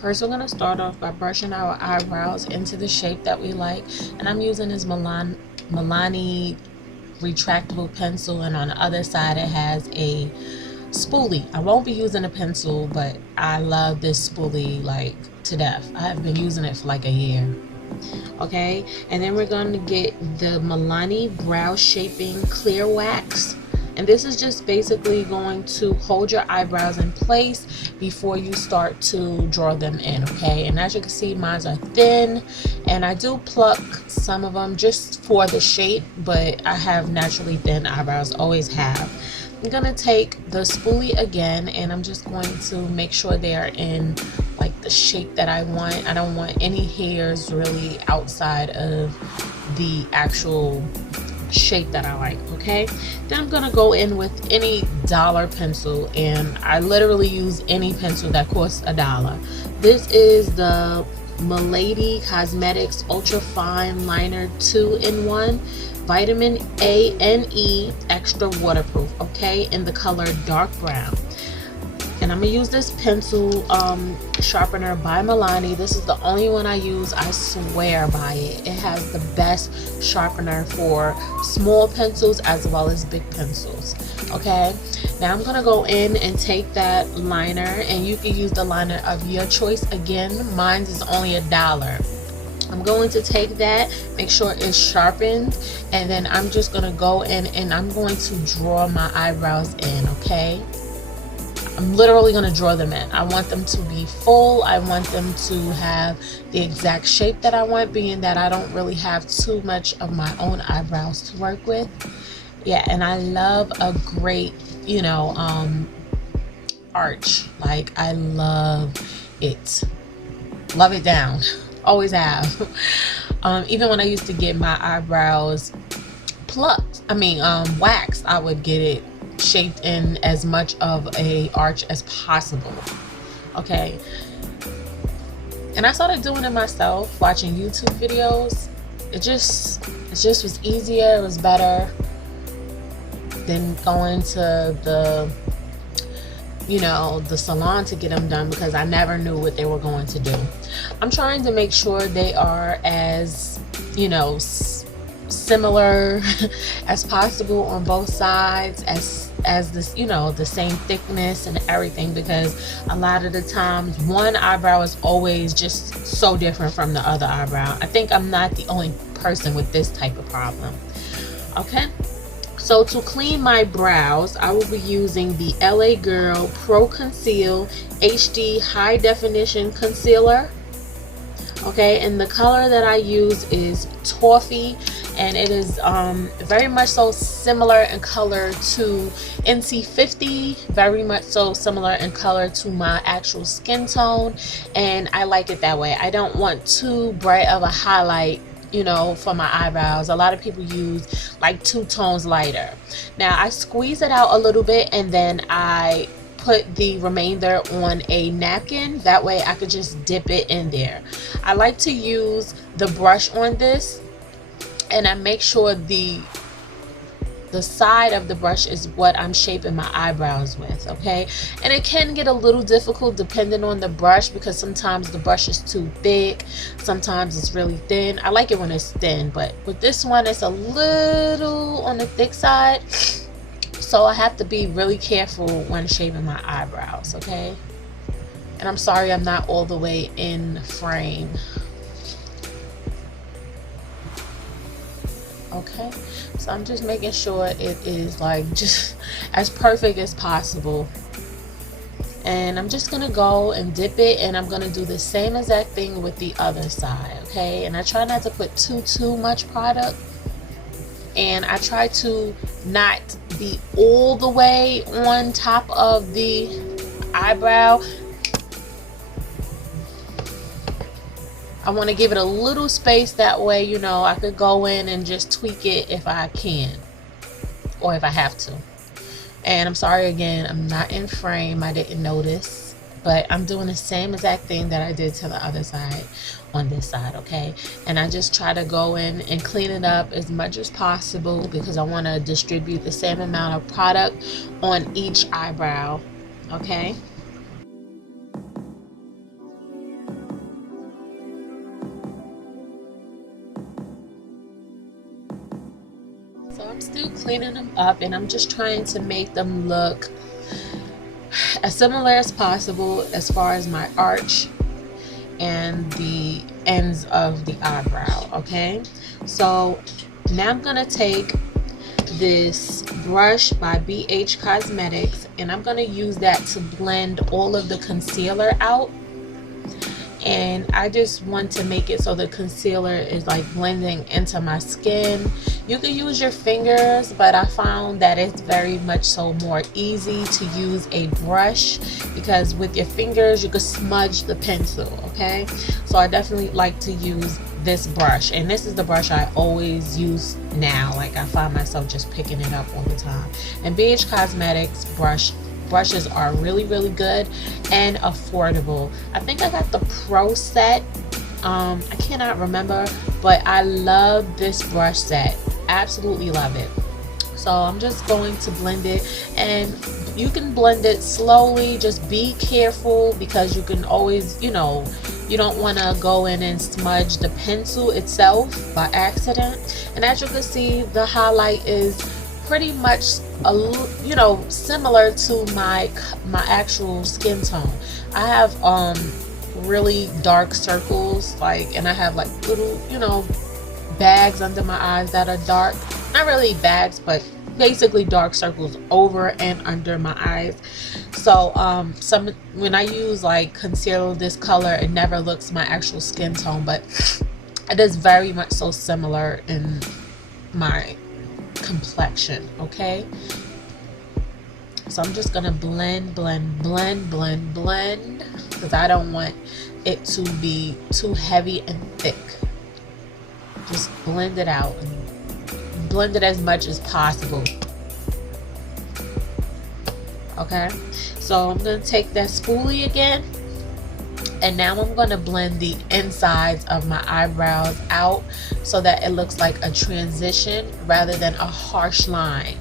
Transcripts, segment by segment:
First, we're going to start off by brushing our eyebrows into the shape that we like. And I'm using this MILANI retractable pencil, and on the other side it has a spoolie. I won't be using a pencil, but I love this spoolie like to death. I have been using it for like a year. Okay, and then we're going to get the MILANI brow shaping clear wax, and this is just basically going to hold your eyebrows in place before you start to draw them in. Okay, and as you can see, mine are thin, and I do pluck some of them just for the shape, but I have naturally thin eyebrows, always have. I'm gonna take the spoolie again, and I'm just going to make sure they are in like the shape that I want. I don't want any hairs really outside of the actual shape that I like. Okay, then I'm gonna go in with any dollar pencil, and I literally use any pencil that costs $1. This is the MILADY Cosmetics Ultra Fine Liner 2-in-1 Vitamin A and E Extra Waterproof, okay, in the color dark brown. And I'm gonna use this pencil sharpener by MILANI. This is the only one I use. I swear by it. It has the best sharpener for small pencils as well as big pencils. Okay, now I'm gonna go in and take that liner, and you can use the liner of your choice. Again, mine is only $1. I'm going to take that, make sure it's sharpened, and then I'm just gonna go in and I'm going to draw my eyebrows in. Okay, I'm literally going to draw them in. I want them to be full. I want them to have the exact shape that I want, being that I don't really have too much of my own eyebrows to work with. Yeah, and I love a great, you know, arch. Like, I love it. Love it down. Always have. Even when I used to get my eyebrows plucked, waxed, I would get it shaped in as much of a arch as possible. Okay, and I started doing it myself, watching YouTube videos. It just was easier. It was better than going to the salon to get them done, because I never knew what they were going to do. I'm trying to make sure they are as similar as possible on both sides, as this, the same thickness and everything, because a lot of the times one eyebrow is always just so different from the other eyebrow. I think I'm not the only person with this type of problem. Okay, so to clean my brows, I will be using the LA Girl Pro Conceal HD High Definition Concealer. Okay, and the color that I use is Toffee, and it is very much so similar in color to NC50, very much so similar in color to my actual skin tone, and I like it that way. I don't want too bright of a highlight, for my eyebrows. A lot of people use like 2 tones lighter. Now I squeeze it out a little bit, and then I put the remainder on a napkin. That way I could just dip it in there. I like to use the brush on this, and I make sure the side of the brush is what I'm shaping my eyebrows with. Okay, and it can get a little difficult depending on the brush, because sometimes the brush is too thick, sometimes it's really thin. I like it when it's thin, but with this one it's a little on the thick side, so I have to be really careful when shaping my eyebrows. Okay, and I'm sorry I'm not all the way in frame. Okay, so I'm just making sure it is like just as perfect as possible, and I'm just gonna go and dip it, and I'm gonna do the same exact thing with the other side. Okay, and I try not to put too much product, and I try to not be all the way on top of the eyebrow. I want to give it a little space, that way I could go in and just tweak it if I can, or if I have to. And I'm sorry again, I'm not in frame, I didn't notice, but I'm doing the same exact thing that I did to the other side on this side. Okay, and I just try to go in and clean it up as much as possible, because I want to distribute the same amount of product on each eyebrow. Okay, I'm still cleaning them up, and I'm just trying to make them look as similar as possible as far as my arch and the ends of the eyebrow. Okay, so now I'm gonna take this brush by BH Cosmetics, and I'm gonna use that to blend all of the concealer out. And I just want to make it so the concealer is like blending into my skin. You can use your fingers, but I found that it's very much so more easy to use a brush, because with your fingers you could smudge the pencil. Okay, so I definitely like to use this brush, and this is the brush I always use now. Like, I find myself just picking it up all the time. And BH Cosmetics brushes are really good and affordable. I think I got the Pro set. I cannot remember, but I love this brush set. Absolutely love it. So I'm just going to blend it, and you can blend it slowly. Just be careful, because you can always, you know, you don't want to go in and smudge the pencil itself by accident. And as you can see, the highlight is pretty much you know, similar to my actual skin tone. I have really dark circles, like, and I have like little, you know, bags under my eyes that are dark. Not really bags, but basically dark circles over and under my eyes. So when I use like concealer this color, it never looks my actual skin tone, but it is very much so similar in my complexion. Okay, so I'm just gonna blend, because I don't want it to be too heavy and thick. Just blend it out and blend it as much as possible. Okay, so I'm gonna take that spoolie again, and now I'm gonna blend the insides of my eyebrows out so that it looks like a transition rather than a harsh line.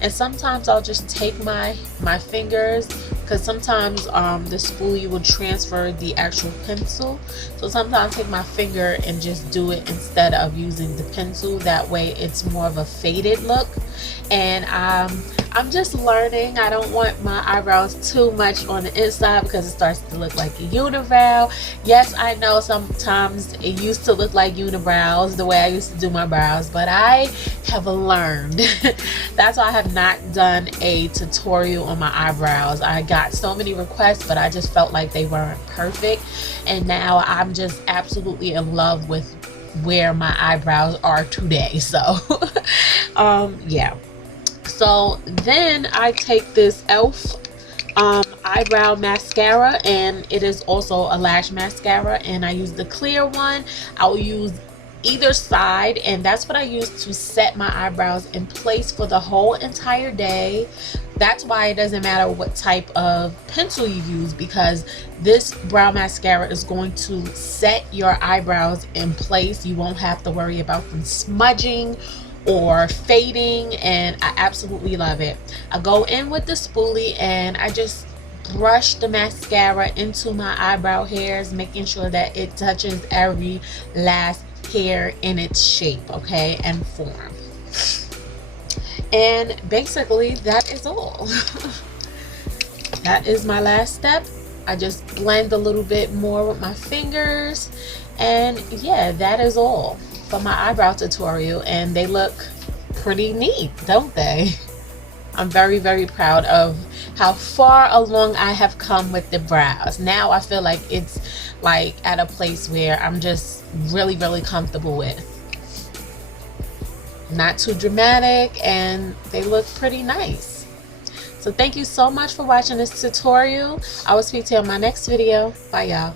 And sometimes I'll just take my fingers, because sometimes the spoolie will transfer the actual pencil. So sometimes I take my finger and just do it instead of using the pencil. That way it's more of a faded look. And I'm just learning. I don't want my eyebrows too much on the inside, because it starts to look like a unibrow. Yes, I know sometimes it used to look like unibrows the way I used to do my brows, but I have learned. That's why I have not done a tutorial on my eyebrows. I got so many requests, but I just felt like they weren't perfect. And now I'm just absolutely in love with where my eyebrows are today. So yeah. So then I take this e.l.f. eyebrow mascara, and it is also a lash mascara, and I use the clear one. I'll use either side, and that's what I use to set my eyebrows in place for the whole entire day. That's why it doesn't matter what type of pencil you use, because this brow mascara is going to set your eyebrows in place. You won't have to worry about them smudging or fading, and I absolutely love it. I go in with the spoolie and I just brush the mascara into my eyebrow hairs, making sure that it touches every last hair in its shape, okay, and form. And basically that is all. That is my last step. I just blend a little bit more with my fingers, and yeah, that is all for my eyebrow tutorial, and they look pretty neat, don't they? I'm very proud of how far along I have come with the brows. Now I feel like it's like at a place where I'm just really comfortable with. Not too dramatic, and they look pretty nice. So thank you so much for watching this tutorial. I will speak to you in my next video. Bye, y'all.